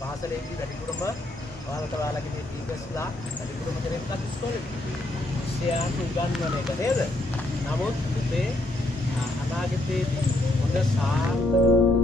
පාසලේදී වැඩිපුරම ඔයාලගේ ටීචර්ස්ලා වැඩිපුරම කරේ මොකක්ද ඉස්කෝලේදී? විෂයන් උගන්වන එක නේද? නමුත් පුතේ අනාගතයේදී හොඳ සාර්ථක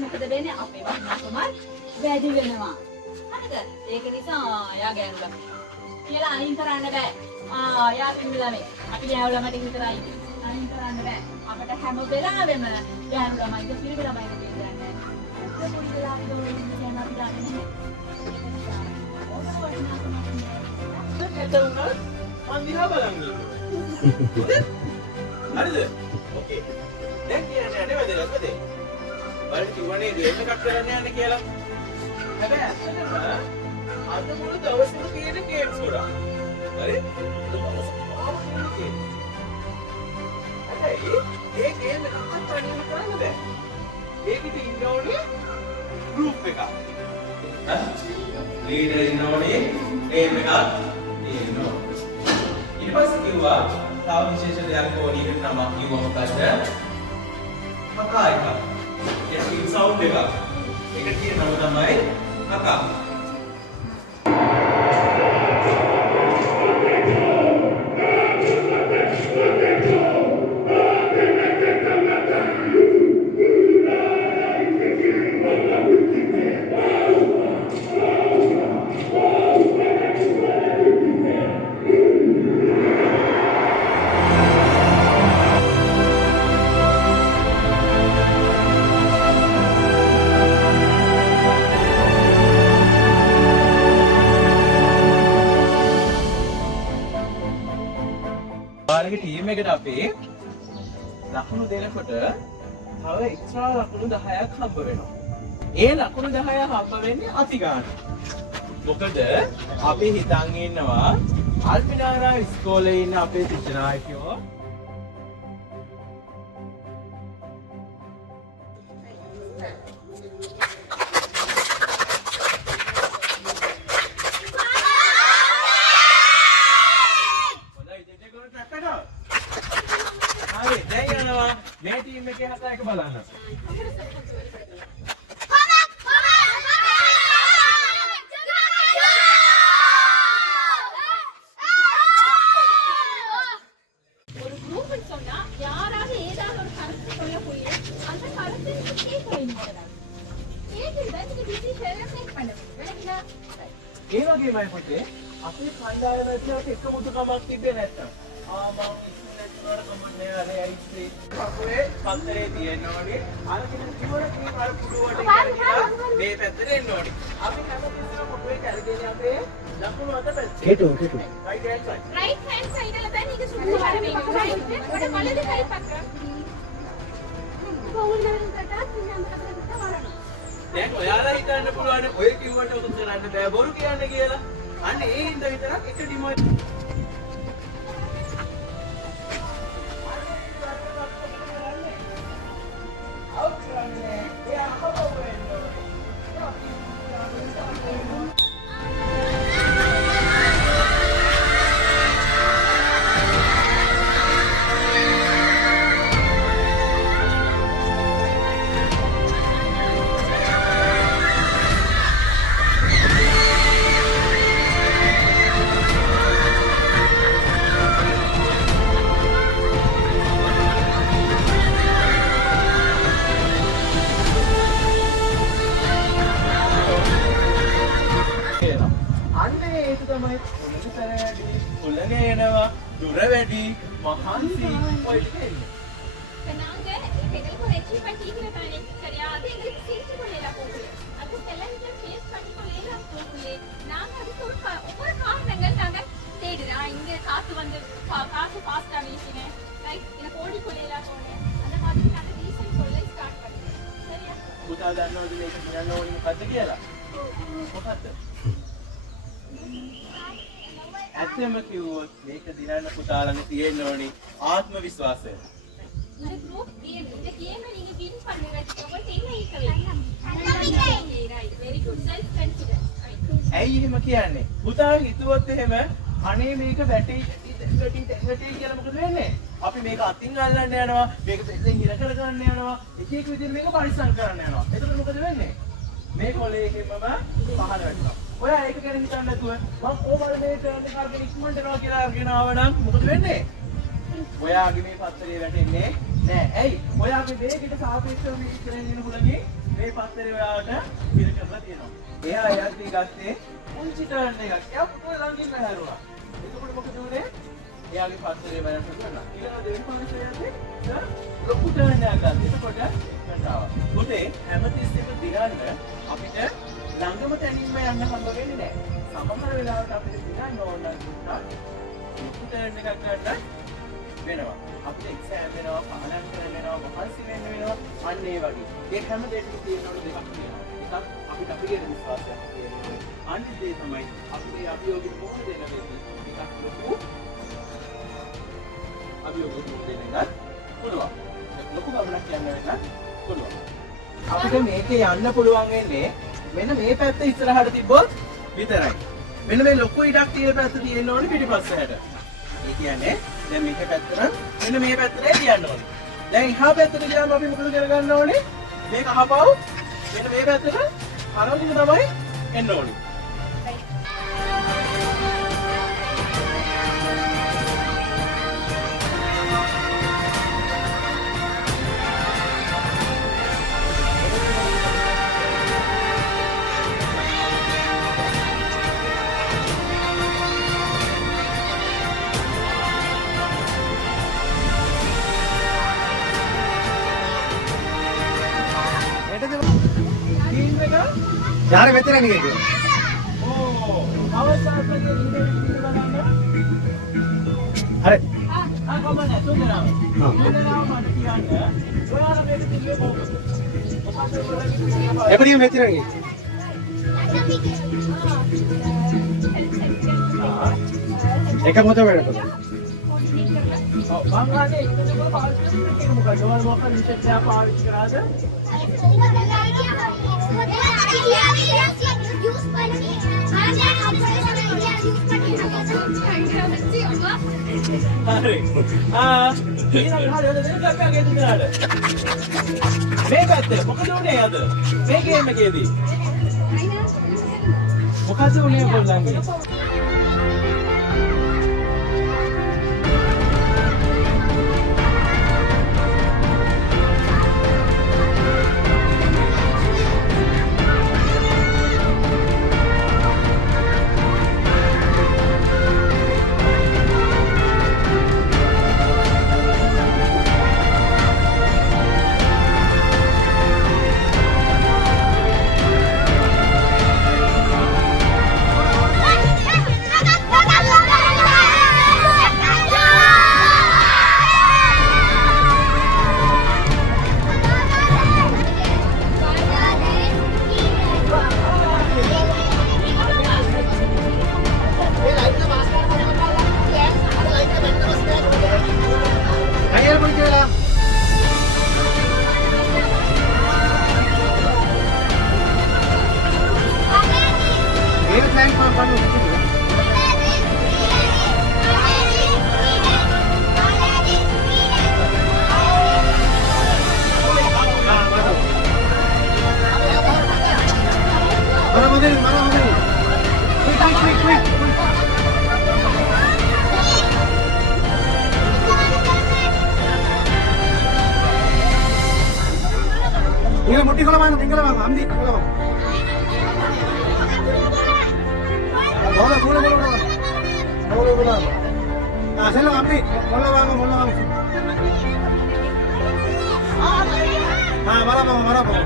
මොකද වෙන්නේ අපේ වටිනාකමත් වැඩි වෙනවා. හරිද? ඒක නිසා යා ගෑනු ළමයි කියලා අයින් කරන්න බෑ. යා පින්නු ළමයි. අපි ගෑනු ළමයිට විතරයි අනින් කරන්න බෑ. අපිට හැම වෙලාවෙම ගෑනු ළමයිද පිරිමි ළමයිද කියලා නැහැ. ඒක පොඩි වෙලාවට ඕනෙ කියන අපි දන්නේ නැහැ. ඒක නිසා ඕක වටිනාකමක් නෑ. ඇත උනත් මන් දිහා බලන් ඉන්නවා. හරිද? ඕකේ. දැන් කියන්නේ නේද වැදගත්ද? බලන්න කිව්වනේ ගේම් එකක් කරන්න යන්න කියලා. හැබැයි ඇත්තටම අද මුළු දවසම තියෙන ගේම්ස් ගොඩක්. හරි? හැබැයි ඒ ගේම් එක අත්පඩින්න කරන්න බෑ. ඒකට ඉන්න ඕනේ ගෲප් එකක්. ලීඩර් ඉන්න ඕනේ ගේම් එකක් තියෙන්න ඕනේ. ඊට පස්සේ කිව්වා තව විශේෂ දෙයක් ඕනේ ඒකට නමක් කිව්වා මොකද්ද? කකා එකක්. ඒක සවුන්ඩ් එකක්. ඒකට කියන නම තමයි කකා. ඔයාලගේ ටීම් එකට අපි ලකුණු දෙනකොට තව එක්ස්ට්‍රා ලකුණු 10ක් හම්බ වෙනවා. ඒ ලකුණු 10 හම්බ වෙන්නේ අති ගන්න. මොකද අපි හිතන් ඉන්නවා අල්පිනාරා ඉස්කෝලේ ඉන්න අපේ ශිෂ්‍යනායකයෝ මේ ටීම් එකේ හත එක බලන්න. ஒரு குரூப்னு சொன்னா யாராவது ஏதாவது ஒரு கருத்து சொல்லக்கூடிய அந்த கருத்துக்கு கேட்க வேண்டியது. கேட்டுதான் நீங்க டிசிஷன் மேக் பண்ண முடியும். விளங்குதா? ඒ වගේමයි පුතේ අපේ කණ්ඩායමට එක මුතුකමක් තිබ්බේ නැත්තම් මම ඉස්සෙල්ලා කමන්නේ අර ඇයිස්සේ කකුලේ පන්තරේ තියෙනවනේ අර කිව්වර කී අර පුඩුවට මේ පැත්තට එන්න ඕනේ අපි හැමතිස්සෙම පොටුවේ කැලගෙන අපේ ලකුණු අත පැත්තේ කෙටු රයිට් ரைட் ஹேண்ட் சைடுல தான் நீங்க சுத்தி வர வேண்டும். ரைட் உங்க வலது கை பக்கம். பவுல் நரந்தට நீங்க அந்த பக்கத்துல வரணும். දැන් ඔයාලා හිතන්න පුළුවන් ඔය කිව්වට උත්තර කරන්න බෑ බොරු කියන්න කියලා. අන්න ඒ හින්දා විතරක් එක ඩිමෝ දුර වැඩි මහන්සි ඔය ටික நாங்க எங்களுக்கு ஒரு அச்சீவ்மென்ட் இருக்கிறதானே சரியா அது எங்களுக்கு சிரிச்சு கொள்ளலாம் போகுது அது எல்லாத்தையும் ஃபேஸ் பண்ணி கொள்ளலாம் போகுது நாங்க அதுக்கு ஒவ்வொரு காரணங்கள் நாங்க தேடுறோம் இங்க காசு வந்து காசு ஃபாஸ்டா வீசினே ரைட் எனக்கு ஓடி கொள்ளலாம் போனேன் அந்த மாதிரி நாங்க ரீசன் சொல்ல ஸ்டார்ட் பண்ணுறோம் சரியா පුතා දන්නවද මේක කියන්න ඕනේ මොකද්ද කියලා මොකද්ද ඇත්තම කිව්වොත් මේක දිනන්න පුතාලගේ තියෙන්න ඕනේ ආත්ම විශ්වාසය. இந்த குரூப் கேம் இந்த கேமை நீங்க வின் பண்ண வச்சுக்கோங்க என்ன equal right very good self confidence ඇයි එහෙම කියන්නේ? පුතා හිතුවොත් එහෙම අනේ මේක වැටි කියලා මොකද වෙන්නේ? අපි මේක අතින් අල්ලන්න යනවා, මේක පෙත්තෙන් හිර කර ගන්න යනවා, එක එක විදිහට මේක පරිස්සම් කරන්න යනවා. එතකොට මොකද වෙන්නේ? මේ කොලේ හැමම පහළ වැටෙනවා. ඔයා ඒක ගැන හිතන්නේ නැතුව මම ඕමල් මේ ටර්න් එක අරගෙන ඉක්මනට යනවා කියලා අරගෙන ආවනම් මොකද වෙන්නේ? ඔයාගේ මේ පත්තරේ වැටෙන්නේ නෑ. ඇයි? ඔයාගේ වේගයට සාපේක්ෂව මේ ඉස්සරහින් යන හුලගේ මේ පත්තරේ ඔයාට හිර කරලා තියෙනවා. එයා යද්දී ගත්තේ පුංචි ටර්න් එකක්. එයා පුතේ ළඟින් හැරුණා. එතකොට මොකද උනේ? එයාගේ පත්තරේ වෙනස් කරනවා. ඊළඟ දෙවෙනි පරිසරයේදී ලොකු ටර්න් එකක් ගන්න. එතකොට ගන්නවා. පුතේ හැමතිස්සෙම දිගන්න අපිට ළඟම තැනින්ම යන්න හම්බ වෙන්නේ නැහැ. සමහර වෙලාවට අපිට දිගන්න ඕන නම් ලොකු ටර්න් එකක් ගන්න වෙනවා. අපිට එක්සෑම් වෙනවා, පාඩම් කරන්න වෙනවා, මහන්සි වෙන්න වෙනවා. අන්න ඒ වගේ. ඒ හැම දෙයකම තියෙනවලු දෙකක් තියෙනවා. එකක් අපිට අපේ විශ්වාසයක් තියෙනවා. අනිත් දේ තමයි අපේ අභියෝගෙ මොකද දෙන වෙන්නේ. එකක් ලොකු අභියෝගයක් දෙන්න ගන්න පුළුවන්. ලොකු ගමනක් යන්න වෙන පුළුවන්. අපිට මේකේ යන්න පුළුවන් වෙන්නේ මෙන්න මේ පැත්ත ඉස්සරහට තිබ්බොත් විතරයි. මෙන්න මේ ලොකු ඉඩක් තියෙන පැත්ත තියෙන්න ඕනේ පිටිපස්සට. ඒ කියන්නේ දැන් මේක පැත්තට මෙන්න මේ පැත්තට යන්න ඕනේ. දැන් එහා පැත්තට ගියාම අපි මොකද කරගන්න ඕනේ? මේක අහපව් මෙන්න මේ පැත්තට හරවගෙන තමයි එන්න ඕනේ. ಯಾರು ಮೆಚ್ಚರ ನಿಮಗೆ ಅರೆ ಎಪ್ಪಡಿ ಮೆಚ್ಚರ ನಿಮಗೆ එක මොත වැඩ කරා මම ආන්නේ ඒක දෙක පාවිච්චි කරන්නේ මොකද ඔයාලා මොකක්ද විශේෂ පාවිච්චි කරාද හරි ඊළඟ හරියට දෙකක් අගේ දුන්නාද මේ පැත්තේ මොකද උනේ අද මේ ගේම් එකේදී මොකද උනේ ඔයගොල්ලන්ගේ Tinggal muti kalau mana, tinggal bang, Amdi, tinggal bang. Boleh. Nah, saya Amdi, boleh bang. Nah, marah bang.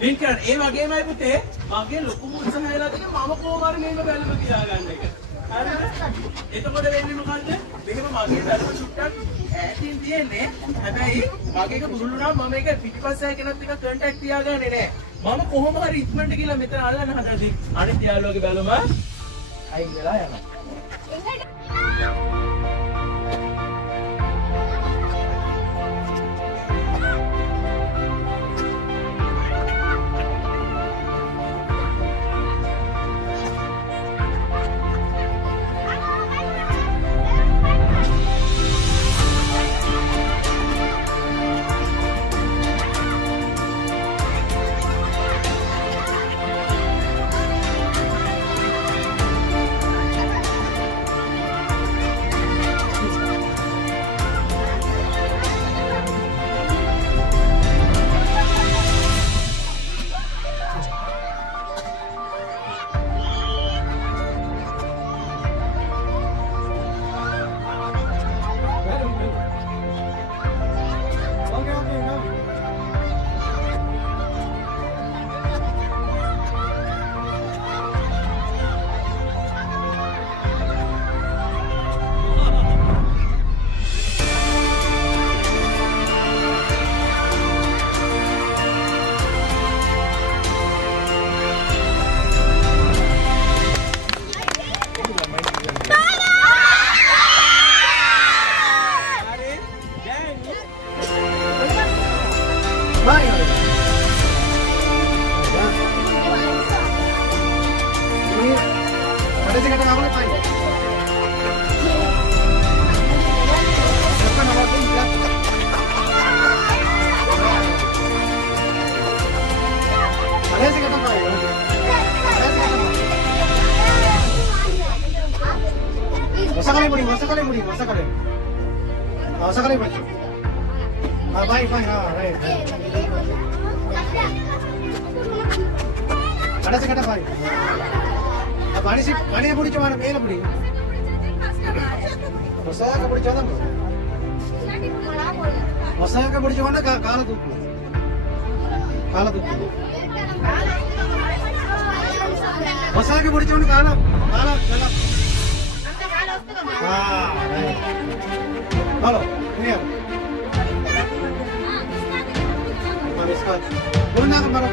Lincoln ඒ වගේමයි පුතේ මගේ ලොකුම උත්සාහය වෙලා තියෙන මම කොහොම හරි මේක බැලුම තියාගන්න එක. හරිද? එතකොට වෙන්නේ මොකද්ද? මෙහෙම මගේ බැලුම චුට්ටක් ඈතින් තියෙන්නේ. හැබැයි මගේ එක බුරුලුනා මම ඒක පිටිපස්සේ කෙනෙක් එක්ක කන්ටැක්ට් තියාගන්නේ නැහැ. මම කොහොම හරි ඉක්මනට ගිහලා මෙතන අල්ලන්න හදද්දි අනිත් යාළුවගේ බැලුම අයින් වෙලා යනවා. Ada sih kata kamu nih, Pak. Siapa nama dia? Ada sih kata Pak. Masa kali budi. Ah, baik. Baik. Ada sih kata Pak. Panis budi cuma mela budi. Masa budi cuma apa? Masa budi cuma kala tuh. Masa budi cuma kala. Ah, baik. Halo, ini ya. Miskot. Belum nak kemana?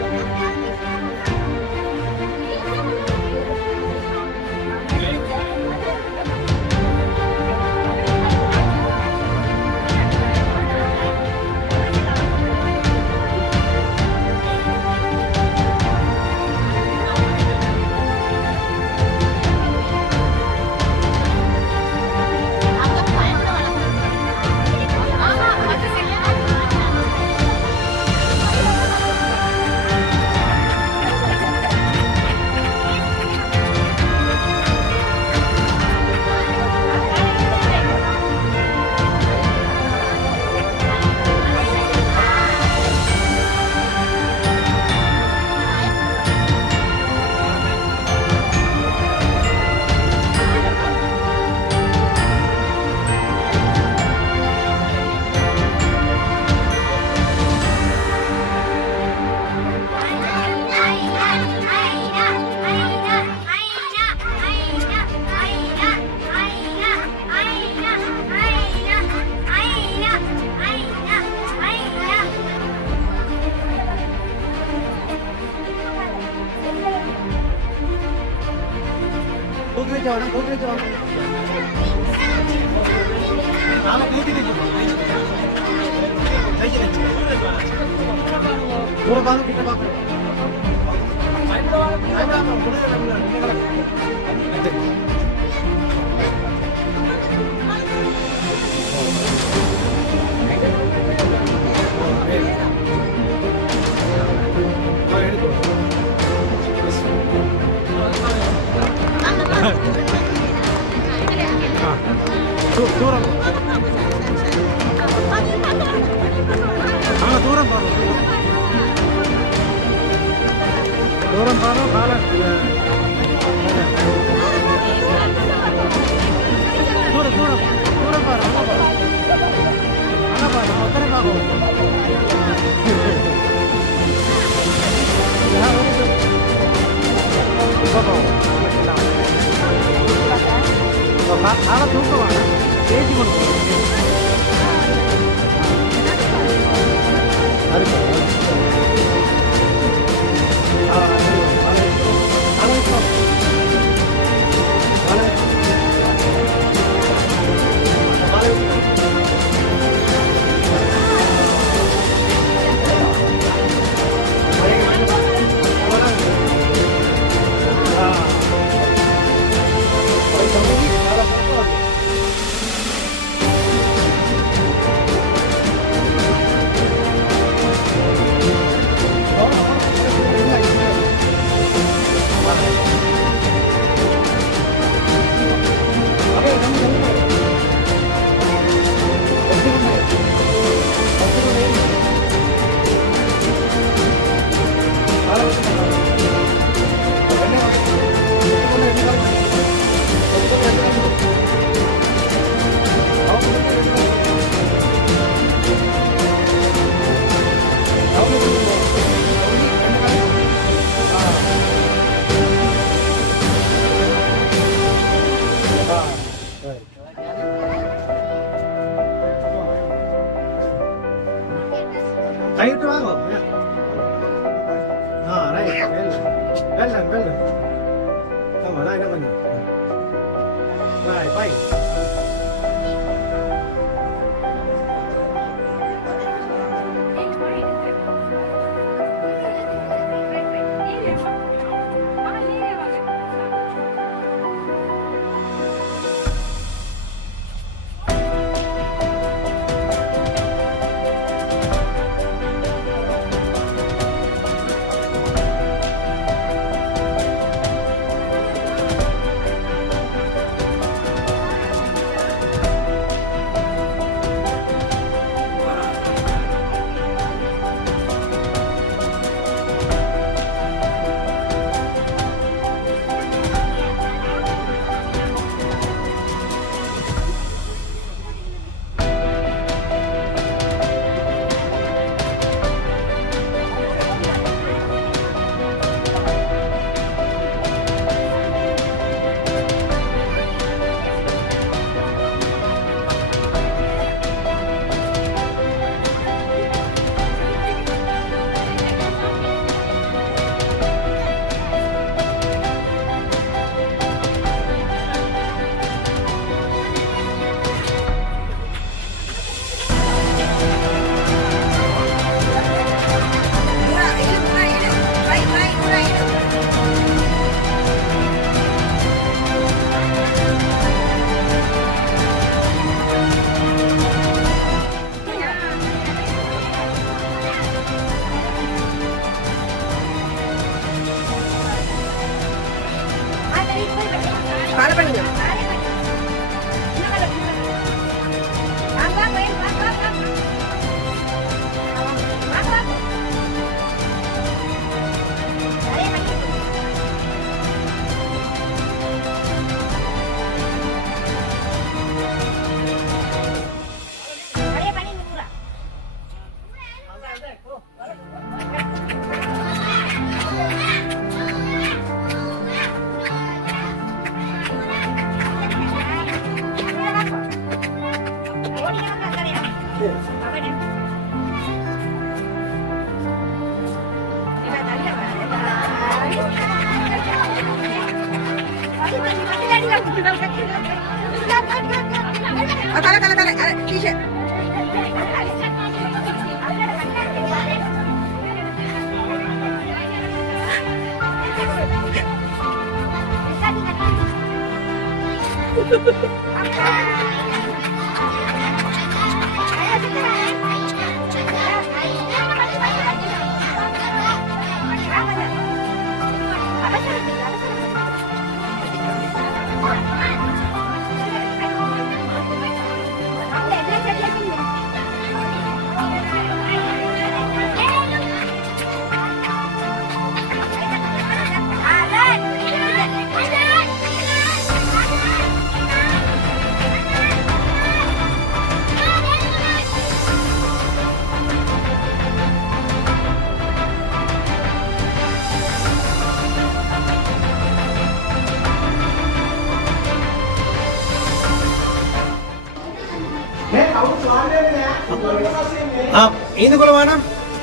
ini kalau mana?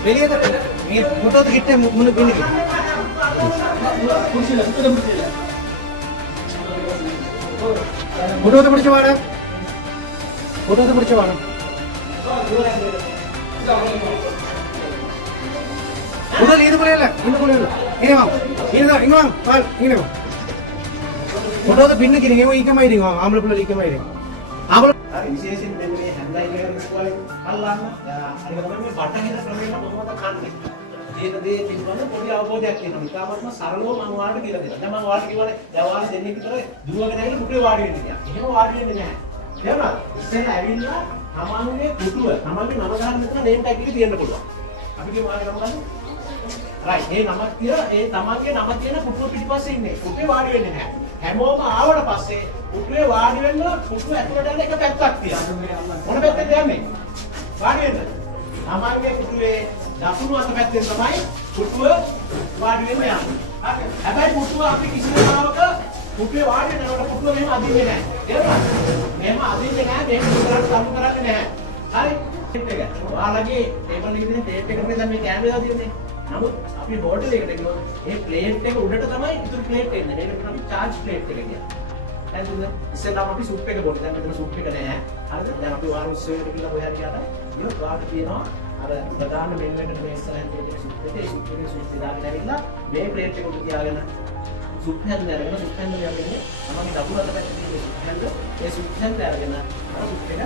Beli itu. Ini foto kita mun ini. Foto itu പിടിച്ചു mana? Foto itu പിടിച്ചു mana? Udah ini boleh lah. Ini boleh lah. Ini mau. Ini mau. Pal, ini mau. Foto itu pindah kiri. Ini mau ikan mai ding. Ambil pulau ikan mai ding. Ambil. විශේෂයෙන් මේ හැන්දයි කියන ස්කෝලේ අල්ලන්න අනික තමයි මේ බටහිර ක්‍රමයට කොහොමද කන්නේ. ඒක දේ පිළිබඳ පොඩි අවබෝධයක් තියෙනවා. ඉතාමත්ම සරලව මම ඔයාලට කියලා දෙනවා. දැන් මම ඔයාලට කියවනේ දැන් ඔයාලා දෙන්නේ විතර දුවගෙන ඇවිල්ලා පුටුවේ වාඩි වෙන්න කියලා. එහෙම වාඩි වෙන්නේ නැහැ. තේරුණාද? ඉස්සෙල්ලා ඇවිල්ලා තමන්ගේ පුටුව, තමන්ගේ නම ගන්න මෙතන නේම් ටැග් එකේ තියෙන්න පුළුවන්. අපි කියමු ඔයාලගේ නම ගන්න. රයිට්. මේ නමක් තියලා ඒ තමන්ගේ නම තියෙන පුටුව පිටිපස්සේ ඉන්නේ. පුටුවේ වාඩි වෙන්නේ නැහැ. හැමෝම ආවට පස්සේ පුටුවේ වාඩි වෙන්න පුටුව ඇතුළට යන එක පැත්තක් තියෙනවා. මොන පැත්තද යන්නේ? වාඩි වෙන්න. තමන්ගේ පුටුවේ දකුණු අත පැත්තෙන් තමයි පුටුව වාඩි වෙන්න යන්නේ. හරි. හැබැයි පුටුව අපි කිසිම තාවක පුටුවේ වාඩි වෙනකොට පුටුව මෙහෙම අදින්නේ නැහැ. තේරුණාද? මෙහෙම අදින්නේ නැහැ. මේක උඩට සමු කරන්නේ නැහැ. හරි. ටේප් එක. ඔයාලගේ ටේබල් එකේ තියෙන ටේප් එකේ තමයි මේ කැමරාව තියෙන්නේ. නමුත් අපි හෝටල් එකට ගියොත් මේ ප්ලේට් එක උඩට තමයි ඉතුරු ප්ලේට් එන්නේ. ඒකට අපි charge plate එක කියන්නේ. දැන් ඉස්සෙල්ලාම අපි සුප් එක බොන්නේ. දැන් මෙතන සුප් එක නැහැ. හරිද? දැන් අපි වාර උත්සවයකට ගිහලා ඔයා කියනවා. ඊට වාට තියෙනවා අර ප්‍රධාන මෙනු එකට මේ ඉස්සරහින් තියෙන සුප් එක. ඒ සුප් එකේ සුප් දාගෙන ඇවිල්ලා මේ ප්ලේට් එක උඩ තියාගෙන සුප් හැන්ද අරගෙන සුප් හැන්ද යන්නේ තමයි දකුණු අත පැත්තේ තියෙන සුප් හැන්ද. ඒ සුප් හැන්ද අරගෙන අර සුප් එක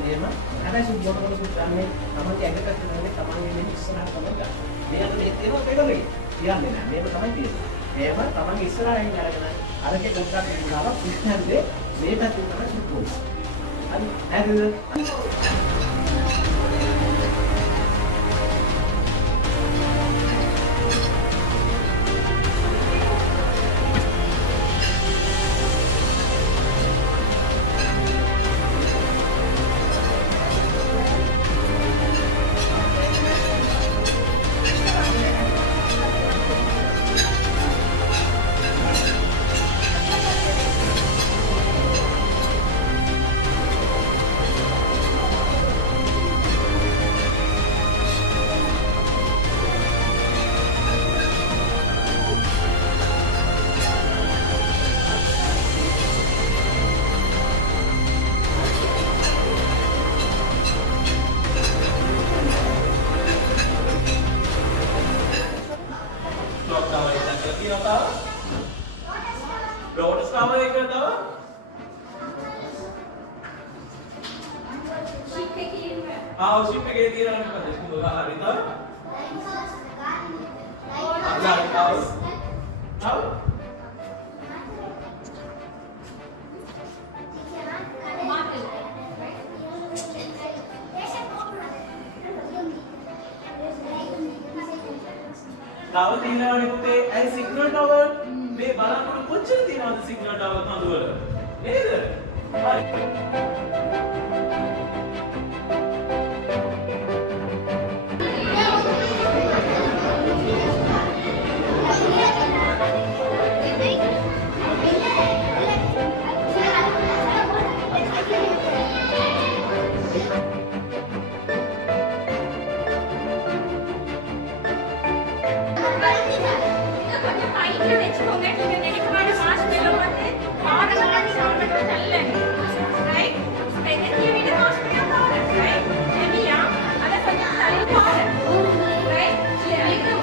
මෙහෙම හැබැයි සුප් බොනකොට සුප් ගන්නේ තමයි ඇඟ පැත්තේ නෙවෙයි තමයි මේ ඉස්සරහට තමයි ගන්න. මේ අතේ තියෙනවා ටේබල් එකේ. කියන්නේ නැහැ. මේක තමයි තියෙන්නේ. මේව තමයි ඉස්සරහින් අරගෙන අරකේ ගොඩක් ගන්නවා පිටහැන්දේ මේ පැත්තේ තමයි සුප් බොන්නේ. හරි. හරිද? Broadest cover එක තව ෂිප් එකේ ඉන්න. ෂිප් එකේ තියෙනවා මොකද? ස්කූල් ගාලා හරි තව. තව තියෙනවානේ පුතේ ඇයි සිග්නල් ටවර් මේ බලන්න කොච්චර තියෙනවද සිග්නල් ටවර් කඳුවල නේද? හරි.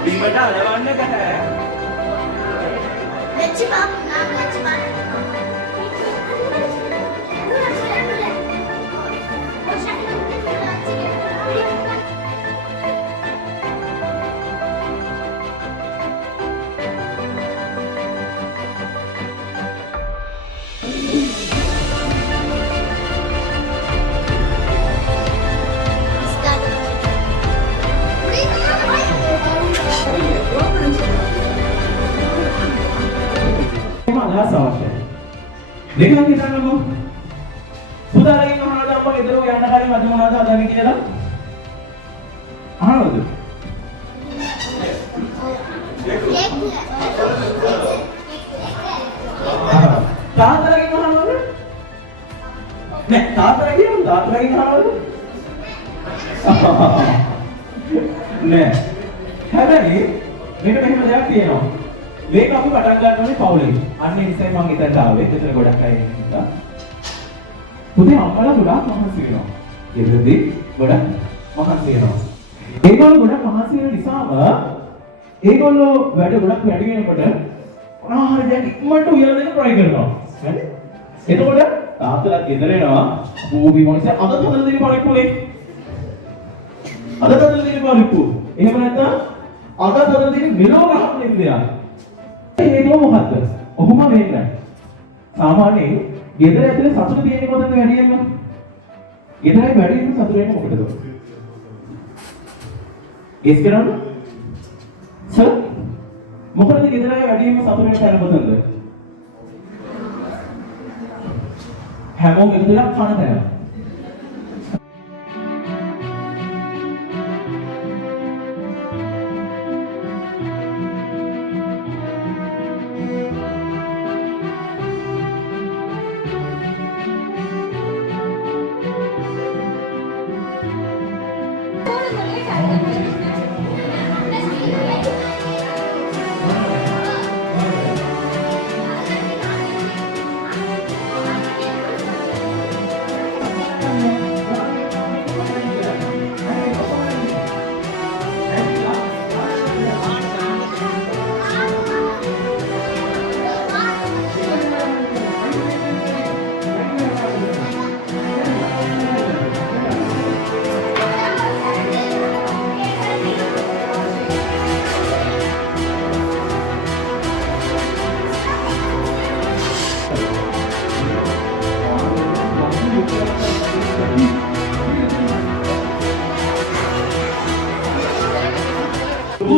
බිමට අලවන්න බෑ. අදහස් අවශ්‍යයි. දෙකක් හිතන්නකෝ. පුතාලගෙන් අහනවාද අප්පා ගෙදර යන්න කලින් මම මොනවද හදන්නේ කියලා? අහනවද? තාත්තගෙන් අහනවද? නෑ තාත්තගෙන් අහනවද? නෑ. හැබැයි මේක මෙහෙම දෙයක් තියෙනවා. මේක අපි පටන් ගන්න ඕනේ පවුලෙන්. අන්න ඒ නිසා මම ඉතින් ආවේ. එතන ගොඩක් අය ඉන්නවා. පුතේ අම්මලා ගොඩක් මහන්සි වෙනවා. ඒකදී ගොඩක් මහන්සි වෙනවා. ඒගොල්ලෝ ගොඩක් මහන්සි වෙන නිසාම ඒගොල්ලෝ වැඩ ගොඩක් වැඩි වෙනකොට මොනවා හරි දෙයක් ඉක්මනට උයලා දෙන්න try කරනවා. හරි? එතකොට තාත්තලා ගෙදර එනවා. ඌවි මොනසෙ අද හදලා දෙන්න පරිප්පුවේ. අද හදලා දෙන්න පරිප්පු. එහෙම නැත්නම් අද හදලා දෙන්න මෙලෝ රහක් නෙමෙයි දෙයක්. හේතුව මොකක්ද? ඔහොම වෙන්නේ. සාමාන්‍යයෙන් ගෙදර ඇතුලේ සතුට තියෙන්නේ කොතනද වැඩියෙන්ම? ගෙදරයි වැඩියෙන්ම සතුට වෙන්නේ මොකටද? ගස් කරන්න. සර් මොකටද ගෙදරයි වැඩියෙන්ම සතුට වෙන්නේ තැන කොතනද? හැමෝම එකතු වෙලා කන තැන.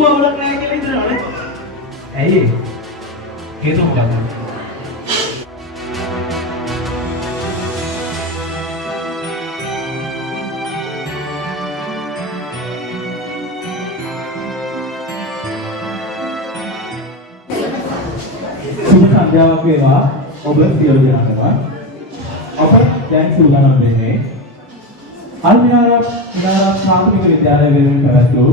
අවුලක් නැහැ කියලා හිතනවනේ. ඇයි ඒ? හේතුව මොකක්ද? සුබ සන්ධ්‍යාවක් වේවා ඔබ සියලු දෙනාටම. අප දැන් සූදානම් වෙන්නේ අල්මිනාරා ප්‍රාථමික විද්‍යාලය වෙනුවෙන් පැවැත් වූ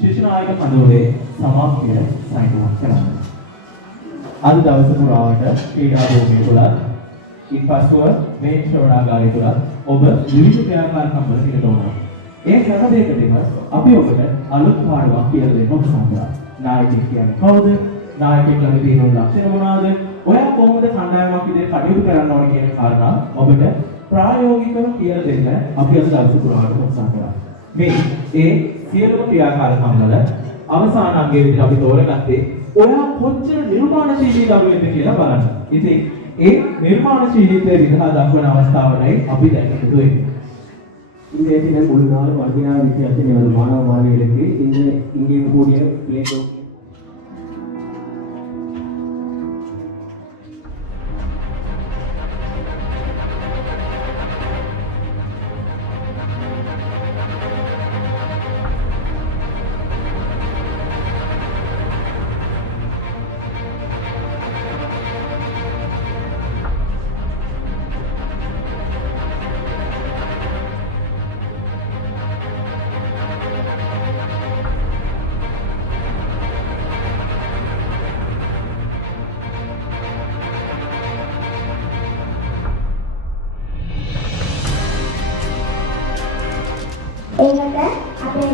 ශිෂ්‍යනායක කඳවුරේ සමාප්තිය සයින්වත් කරන්න. අද දවස පුරාවට ක්‍රීඩා භූමිය තුළ ඉන්පසුව මේ ශ්‍රවණාගාරය තුළ ඔබ විවිධ ක්‍රියාකාරකම් වල නිරත වුණා. ඒ හැම දෙයකදීම අපි ඔබට අලුත් පාඩමක් කියලා දෙන්න උත්සාහ කරා. නායකයෙක් කියන්නේ කවුද? නායකයෙක් ළඟ තියෙන ලක්ෂණ මොනවාද? ඔයා කොහොමද කණ්ඩායමක් විදිහට කටයුතු කරන්න ඕන කියන කාරණා ඔබට ප්‍රායෝගිකව කියලා දෙන්න අපි අද දවස පුරාවට උත්සාහ කරා. මේ ඒ සියලුම ක්‍රියාකාරකම් වල අවසාන අංගය විදිහට අපි තෝරගත්තේ ඔයා කොච්චර නිර්මාණශීලී දරුවෙක්ද කියලා බලන්න. ඉතින් ඒ නිර්මාණශීලීත්වය විදහා දක්වන අවස්ථාවලයි අපි දැන් එකතු වෙන්නේ. இந்த முழு நாள் வசதியான விஷயத்தை எனது மாணவ மாணவிகளுக்கு இங்கே கூடிய பிளே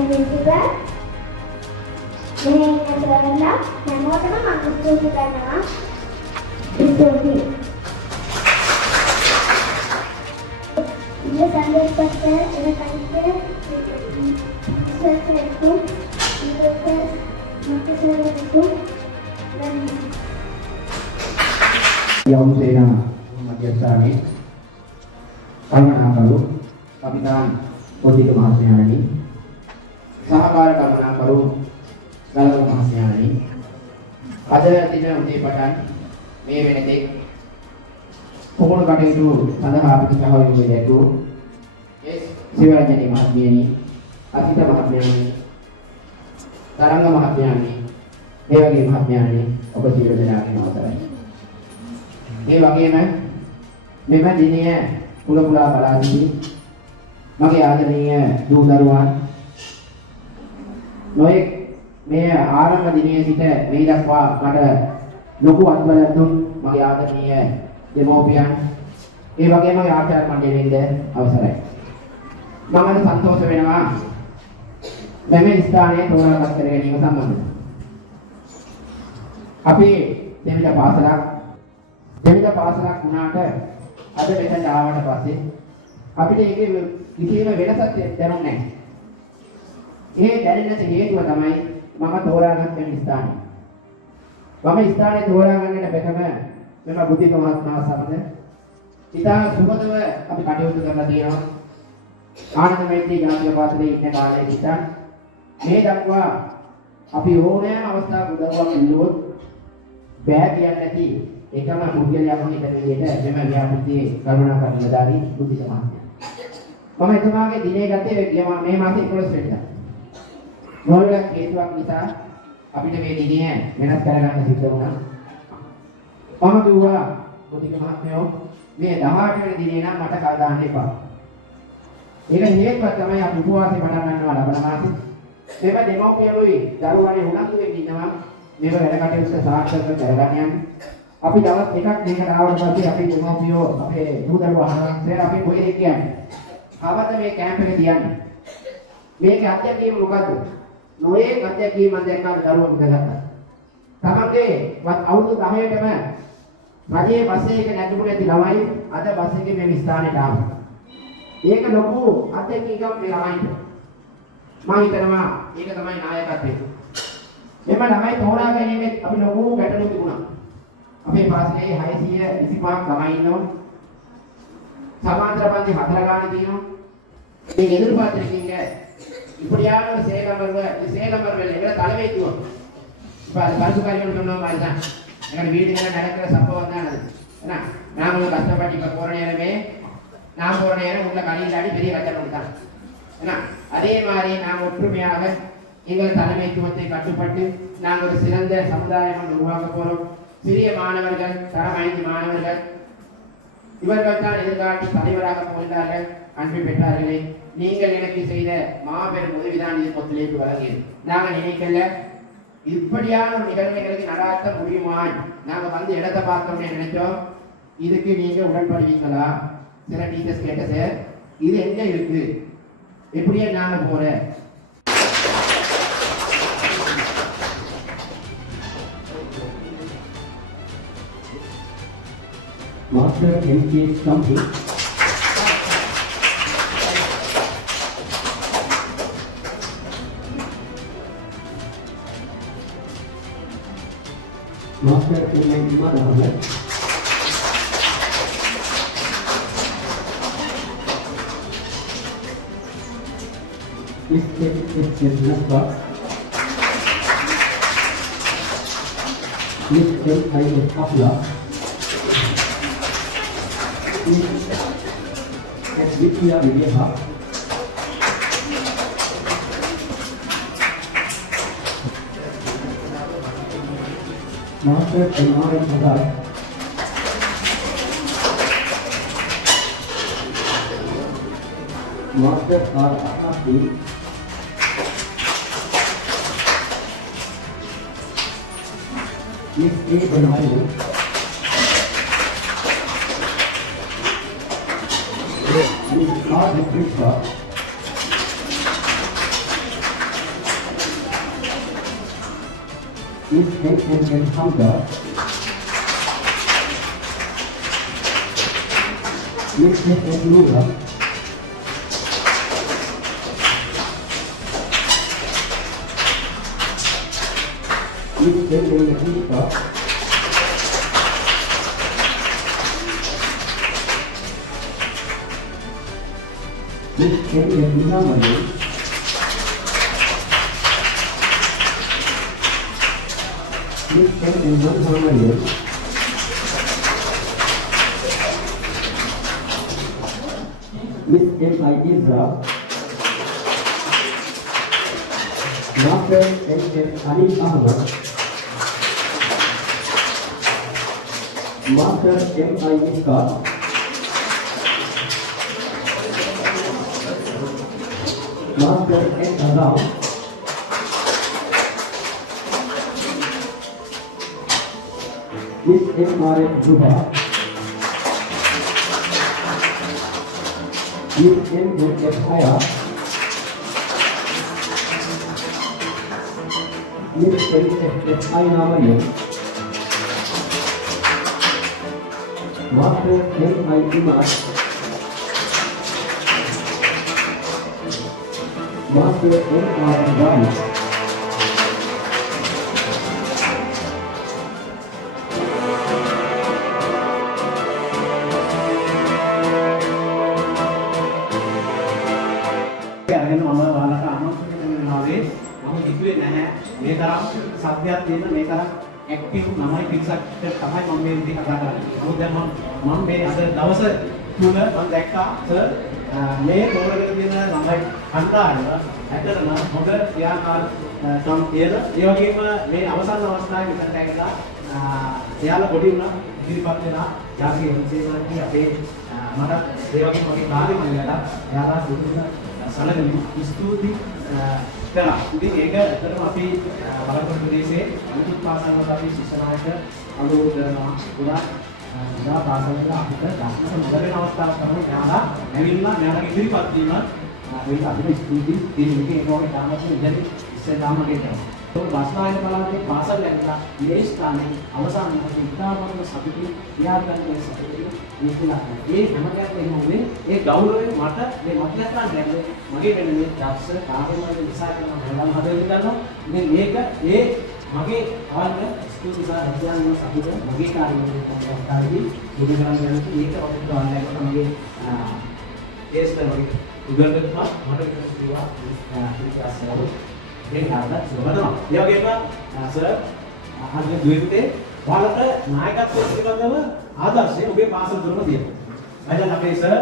විසිර මේ ඉන්නතරලා හැමෝටම මම ස්තුති කරනවා. ස්තුතියි. ඉන්න සංදේශපත් එන කන්ටේ සර්කලෙකු ඉන්නත මතසරෙකු Yang Sena Madhyasthani Kalmanakaru Kapitan Kodika Mahasayani Sahakara Kalmanakaru Galaka Mahasayani Ada Tina Uday Patan May Venetik Pukul Katitu Sandaha Apati Sahawi Vedeku S. Sivarajani Mahathmiyani Asita Mahathmiyani Taranga Mahathmiyani Devagi Mahathmiyani Opasira Janaki Mahasayani මේ වගේම මෙම දිනය පුල පුලා බලා සිටි මගේ ආදරණීය දූ දරුවන් නොයෙක් මේ ආරම්භ දිනයේ සිට මේ දක්වා මට ලොකු අත්බලයක් දුන් මගේ ආදරණීය දෙමෝපියන් ඒ වගේම මගේ ආචාර්ය මණ්ඩලයෙන්ද අවසරයි මම අද සන්තෝෂ වෙනවා මෙම ස්ථානයේ තෝරාගත් කර ගැනීම සම්බන්ධව අපි දෙවිද පාසලක් වුණාට අද මෙතන ආවට පස්සේ අපිට ඒකේ කිසිම වෙනසක් දැනුන්නේ නැහැ. ඒ දැනෙන්න හේතුව තමයි මම තෝරාගත් මේ ස්ථානය. මම ස්ථානය තෝරාගන්නට බැකම මෙම බුද්ධික මහත්මයා සමග ඉතා සුබදව අපි කටයුතු කරලා තියෙනවා. ආනන්ද මෛත්‍රී ජාතික පාසලේ ඉන්න කාලේ සිට මේ දක්වා අපි ඕනෑම අවස්ථාවක උදව්වක් ඉල්ලුවොත් බෑ කියන්නේ නැති එකම පුද්ගලයා වගේ හිතන විදිහට මෙම ව්‍යාපෘතියේ කරුණා කරන දාරි බුද්ධික මහත්මයා. මම එතුමාගේ දිනේ ගත්තේ මේ මාසේ 11 වෙනිදා. මොනවාක් හේතුවක් නිසා අපිට මේ දිනය වෙනස් කරගන්න සිද්ධ වුණා. මම කිව්වා බුද්ධික මහත්මයෝ මේ 18 වෙනි දිනේ නම් මට කල් දාන්න එපා. ඒක හේතුව තමයි අපි උපවාසය පටන් ගන්නවා ලබන මාසේ. මේක දෙමෝපියලුයි දරුවනේ උනන්දු වෙන්න ඉන්නවා. මේක වැඩ කටයුතු සාර්ථක කරගන්න යන්න. අපි දවස් එකක් මේකට ආවට පස්සේ අපි දෙමෝපියෝ අපේ දූ දරුවෝ අහනවා අපි කොහෙද කියන්නේ. ආවද මේ කැම්ප් එක තියන්නේ. මේකේ අත්දැකීම මොකද්ද? නොයේ අත්දැකීම් මම දැක්කා දරුවෝ මුදගත්තා. තමගේ අවුරුදු 10ටම රජයේ බස් එකක නැතුණු නැති ළමයි අද බස් එකේ මේ ස්ථානෙට ආවා. ඒක ලොකු අත්දැකීමක් මේ ළමයිට. මම හිතනවා ඒක තමයි නායකත්වය. මෙම ළමයි තෝරා ගැනීමෙත් අපි ලොකු ගැටලු තිබුණා. අපේ පාසලේ 625ක් ළමයි ඉන්නවා. සමාන්තර පන්ති 4 ගානේ තියෙනවා. මේ එදිරි පාත්‍රකින් இப்படியான சேலமர் வேலை எங்களை தலைமைத்துவம் இப்போ அது பரிசுக்காரிகள் சொன்ன மாதிரி தான் எங்கள் வீடுகளில் நடக்கிற சம்பவம் தான் அது ஏன்னா நாங்களும் கஷ்டப்பட்டு இப்போ போகிற நேரமே நான் போகிற நேரம் உள்ள கடையிலாடி பெரிய கஷ்டம் தான் ஏன்னா அதே மாதிரி நாங்கள் ஒற்றுமையாக எங்கள் தலைமைத்துவத்தை கட்டுப்பட்டு நாங்கள் ஒரு சிறந்த சமுதாயம் உருவாக்க போகிறோம். சிறிய மாணவர்கள் தரம் 5 மாணவர்கள் இவர்கள் தான் எதிர்கால தலைவராக போகிறார்கள். அன்பு பெற்றார்களே, நீங்கள் எனக்கு செய்த மாபெரும் உதவிதான் இது ஒத்துழைப்பு வழங்கியது. நாங்கள் நினைக்கல இப்படியான ஒரு நிகழ்வுகளுக்கு நடாத்த முடியுமா. நாங்க வந்து இடத்தை பார்த்தோம்னு நினைச்சோம். இதுக்கு நீங்க உடன்படுவீங்களா? சில டீச்சர்ஸ் கேட்ட சார் இது எங்க இருக்கு, எப்படியே நாங்க போற Master MKS Company. Master MKS Company. Miss Nasra. Miss M.I.S. Afla. Vidya Vidya Master M.R. Azhar Master R. Akasi Miss A. Bernardo Miss R. Krishna Miss M.M. Hamza, Miss M.M. Nura, Miss M.M. Nita, Miss M.M. Inamani, Miss M.M. Nurhamani, Miss M.I. Izra, Master M.M. Ali Ahmad, Master M.I. Iska, Master M. Azam, Miss M.R.M. Zuba, Miss M.F. Haya, Miss M.F. Aina Mariam, Master M.I. Imad, Master M.R. Ghani, අරගෙන මම ඔයාලට ආමන්ත්‍රණය කරනවා මම හිතුවේ නැහැ මේ තරම් සත්‍යයක් දෙන්න මේ තරම් ඇක්ටිව් ළමයි පිරිසක් තමයි මම මේ විදිහට කතා කරන්නේ. මොකද දැන් මම මේ අද දවස තුන මම දැක්කා සර් මේ තෝරගෙන තියෙන ළමයි කණ්ඩායම ඇත්තටම හොඳ ක්‍රියාකාරකම් තියෙන. ඒ වගේම මේ අවසන් අවස්ථාවේ මෙතනට ඇවිල්ලා එයාලා පොඩි උනා ඉදිරිපත් වෙනා යාගේ එන්සේනාගේ අපේ මට ඒ වගේම මගේ කාර්ය මණ්ඩලයට එයාලා දුන්න සලකන ස්තුති කරා. ඉතින් ඒක ඇත්තටම අපි බලපෑම් ප්‍රදේශයේ අනිත් පාසල්වල අපි ශිෂ්‍ය නායක අනුරෝධ කරනවා. ගොඩාක් පාසල්වල අපිට ධර්ම සම්බන්ධ අවස්ථාවක් තමයි යාලා ඇවිල්ලා යාලගේ ඉදිරිපත් වීම ඒක අපිට ස්තුති දෙන එක ඒක වගේ තාමත් ඉඳන් ඉස්සෙල්ලාම ගෙතනවා. ඒක බස්නායක පළාතේ පාසල් ඇවිල්ලා මේ ස්ථානයේ අවසාන මොහොතේ ඉතාමත්ම සතුටින් ක්‍රියාකරන සතුටින් ඉස්සෙල්ලා ඒ හැමදේම එන්නේ ඒ ගෞරවය මට මේ මතකයන් දැන්නේ මගේ වෙන මේ දක්ෂ කාර්යමය විසා කරන මම හදලා ගන්නවා. ඉතින් මේක ඒ මගේ ආන්න ස්තුති සාහිත්‍යයන් සතුට මගේ කාර්යමය අවස්ථාවේදී මුද කරන් යන ඒක ඔබට ඔන්ලයින් කරන මගේ ඒස්තර වගේ උගන්වනවා මට කිව්වා ඉතිහාසය ඒක හරියට සුබදනවා. ඒ වගේම සර් අහන්න දුවේ ඔයාලට නායකත්වය පිළිබඳව ආදර්ශය ඔබේ පාසල තුරම තියෙනවා. එහෙනම් අපේ සර්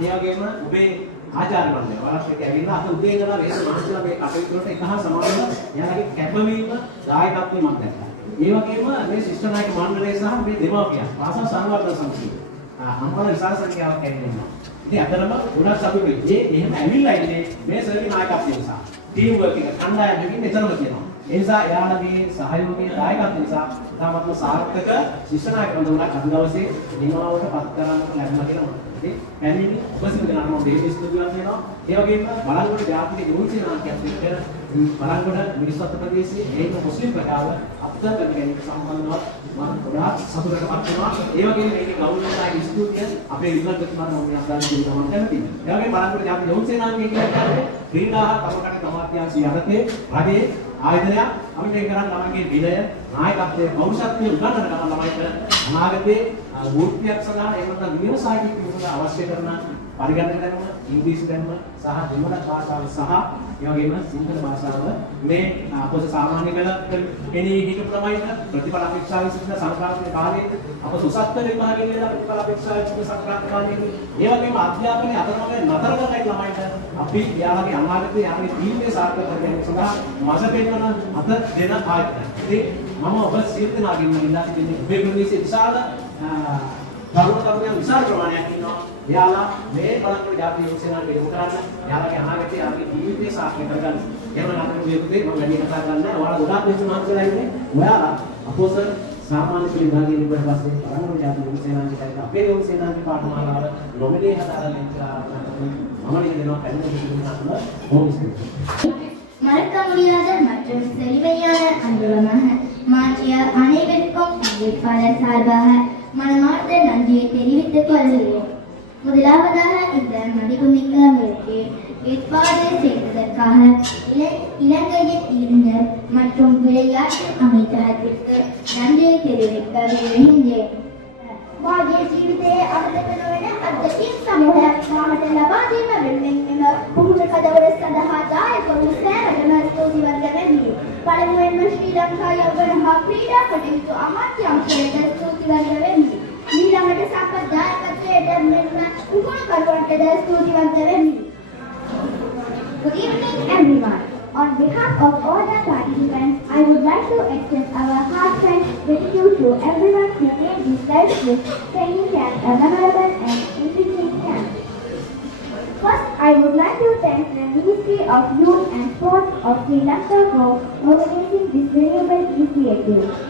ඒ වගේම ඔබේ ආචාර්ය මණ්ඩලය ඔයාලත් එක්ක ඇවිල්ලා අද උදේ ඉඳලා වේස මහන්සිලා මේ කටයුතු වලට එක හා සමානව එයාලගේ කැපවීම දායකත්වය මම දැක්කා. ඒ වගේම මේ ශිෂ්‍ය නායක මණ්ඩලය සහ මේ දෙමාපියන් පාසල් සංවර්ධන සමිතිය අම්මලා විශාල සංඛ්‍යාවක් ඇවිල්ලා. ඉතින් අතරම ගොඩක් සතුටුයි. ඒ එහෙම ඇවිල්ලා ඉන්නේ මේ සර්ගේ නායකත්වය නිසා. ටීම් වර්ක් එක කණ්ඩායමකින් එතරම් කියනවා. ඒ නිසා එයාලගේ සහයෝගයේ දායකත්වය නිසා තාමත්ම සාර්ථක ශිෂ්‍ය නායක මණ්ඩලයක් අද දවසේ නිමාවට පත් කරන්න ලැබුණා කියලා මම හිතේ. පැමිණි ඔබසින් දෙනා මම දෙවිස් ස්තුතිවන්ත වෙනවා. ඒ වගේම බලංගොඩ ජාතික ගුරුචි නායකයෙක් එක්ක බලංගොඩ මිනිස්සුත් ප්‍රදේශයේ ඒක මුස්ලිම් ප්‍රකාව අත්දැක ගැනීම සම්බන්ධව මම ගොඩාක් සතුටටපත් වෙනවා. ඒ වගේම මේකේ ගෞරවණීය ස්තුතිය අපේ විද්‍යාඥතුමාට මම අත්දැක දෙන්න මම කැමතියි. ඒ වගේම බලංගොඩ ජාතික ගුරුචි නායකයෙක් කියන්නේ ක්‍රීඩා කමකට කමාත්‍යාංශය යටතේ රජයේ ආයතනයක් අපි මේ කරන් ළමයිගේ විනය නායකත්වයේ පෞරුෂත්වයේ උගන්වන ගමන් ළමයිට අනාගතයේ වෘත්තියක් සඳහා එහෙම නැත්නම් ව්‍යවසායික පිළිබඳව අවශ්‍ය කරන පරිගණක දැනුම ඉංග්‍රීසි දැනුම සහ දෙමළ භාෂාව සහ ඒ වගේම සිංහල භාෂාව මේ අපොස සාමාන්‍ය කළ කෙනී හිටපු ළමයිට ප්‍රතිඵල අපේක්ෂාවෙන් සිටින සංක්‍රාන්තික කාලයේ අප සුසත්ත්ව විභාගයේ ඉඳලා ප්‍රතිඵල අපේක්ෂාවෙන් සිටින සංක්‍රාන්තික කාලයේ ඒ වගේම අධ්‍යාපනයේ අතරමඟ නතර කරන ළමයිට අපි යාළගේ අනාගතයේ යාළගේ ජීවිතය සාර්ථක කර ගැනීම සඳහා මාස පෙන්වන අත දෙන ආයතන. ඉතින් මම ඔබ සියලු දෙනාගෙන් ඉල්ලා සිටින්නේ ඔබේ ප්‍රදේශයේ විශාල තරුණ විශාල ප්‍රමාණයක් ඉන්නවා. එයාලා මේ බලංගොඩ ජාතික යෝජනාවට යොමු කරන්න එයාලගේ අනාගතයේ යාළගේ ජීවිතය සාර්ථක කරගන්න. එහෙම නැත්නම් මේ විදිහේ මම වැඩි කතා කරන්නේ නැහැ. ඔයාලා ගොඩාක් දේශනාන්තලා ඉන්නේ. ඔයාලා අපෝස සාමාන්‍ය පිළිගන්නේ ඉන්න පස්සේ බලංගොඩ ජාතික යෝජනාවට අපේ යෝජනාවේ පාඨමාලාව නොමිලේ හදාගන්න කියලා මම නියදෙනවා පැන්නේ மறக்க முடியாத மற்றும் செழிவையான அன்புலமாக மாற்றிய அனைவருக்கும் வேட்பாளர் சார்பாக மனமார்ந்த நன்றியை தெரிவித்துக் கொள்கிறேன். முதலாவதாக இந்த மதிப்புமிக்க முயற்சி ஏற்பாடு செய்ததற்காக இலங்கையின் இளைஞர் மற்றும் விளையாட்டு அமைச்சகத்திற்கு நன்றி தெரிவிக்க விரும்புகின்றேன். මාගේ ජීවිතයේ අමතක නොවන අත්දැකීම් සමූහයක් මාහට ලබා දීම වෙනුවෙන් මෙම පුහුණු කදවර සඳහා දායක වූ සෑමටම ස්තුතිවන්ත වෙමි. පළමුවෙන්ම ශ්‍රී ලංකා යෞවන හා ක්‍රීඩා කටයුතු අමාත්‍යාංශයට ස්තුතිවන්ත වෙමි. ඊළඟට සම්පත් දායකත්වයට මෙන්ම පුහුණුකරුවන්ටද ස්තුතිවන්ත වෙමි. Good evening everyone. On behalf of all the participants, I would like to extend our heartfelt gratitude to everyone who made this life training camp a memorable and enriching camp. First, I would like to thank the Ministry of Youth and Sports of Sri Lanka for organizing this valuable initiative.